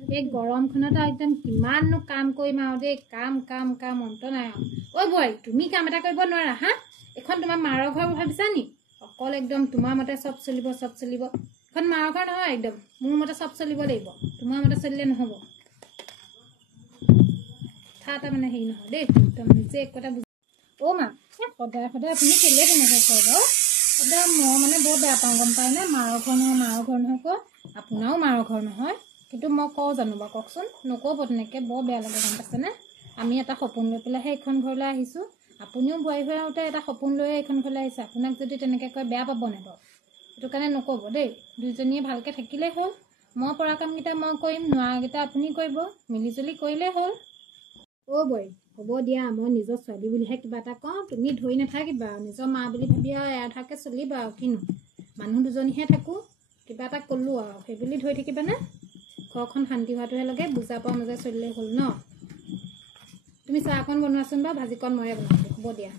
এই গৰমখনত একদম কিমাননো কাম কৰিম আৰু দেই কাম কাম কাম অন্ত নাই আৰু ঐ বৈ তুমি কাম এটা কৰিব নোৱাৰা হা এখন তোমাৰ মাৰৰ ঘৰ ভাবিছা নি অকল একদম তোমাৰ মতে চব চলিব এখন মাৰৰ ঘৰ নহয় একদম মোৰ মতে চব চলিব লাগিব তোমাৰ মতে চলিলে নহ'ব এটা মানে হেৰি নহয় দেই একদম নিজে এক কথা বুজি অ' মা সদায় সদায় আপুনি কেলে তেনেকৈ কয় বাৰু একদম মই মানে বৰ বেয়া পাওঁ গম পায়নে মাৰৰ ঘৰ নহয় কৈ আপোনাৰো মাৰৰ ঘৰ নহয় কিন্তু মই কওঁ জানো বাৰু কওকচোন নক'ব তেনেকৈ বৰ বেয়া লাগে গম পাইছেনে আমি এটা সপোন লৈ পেলাইহে এইখন ঘৰলৈ আহিছোঁ আপুনিও বোৱাৰী হৈ আহোঁতে এটা সপোন লৈয়ে এইখন ঘৰলৈ আহিছে আপোনাক যদি তেনেকৈ কয় বেয়া পাব নাই বাৰু সেইটো কাৰণে নক'ব দেই দুইজনীয়ে ভালকৈ থাকিলেই হ'ল মই পৰা কামকেইটা মই কৰিম নোৱাৰাকেইটা আপুনি কৰিব মিলিজুলি কৰিলেই হ'ল অ' বৈ হ'ব দিয়া মই নিজৰ ছোৱালী বুলিহে কিবা এটা কওঁ তুমি ধৰি নাথাকিবা নিজৰ মা বুলি ভাবি আৰু এয়া ধাৰকৈ চলিবা আৰু কিনো মানুহ দুজনীহে থাকোঁ কিবা এটা ক'লোঁ আৰু সেই বুলি ধৰি থাকিবানে ঘৰখন শান্তি হোৱাটোহে লাগে বুজা পোৱা মাজে চলিলেই হ'ল ন তুমি চাহকণ বনোৱাচোন বা ভাজিকণ ময়ে বনাওঁ হ'ব দিয়া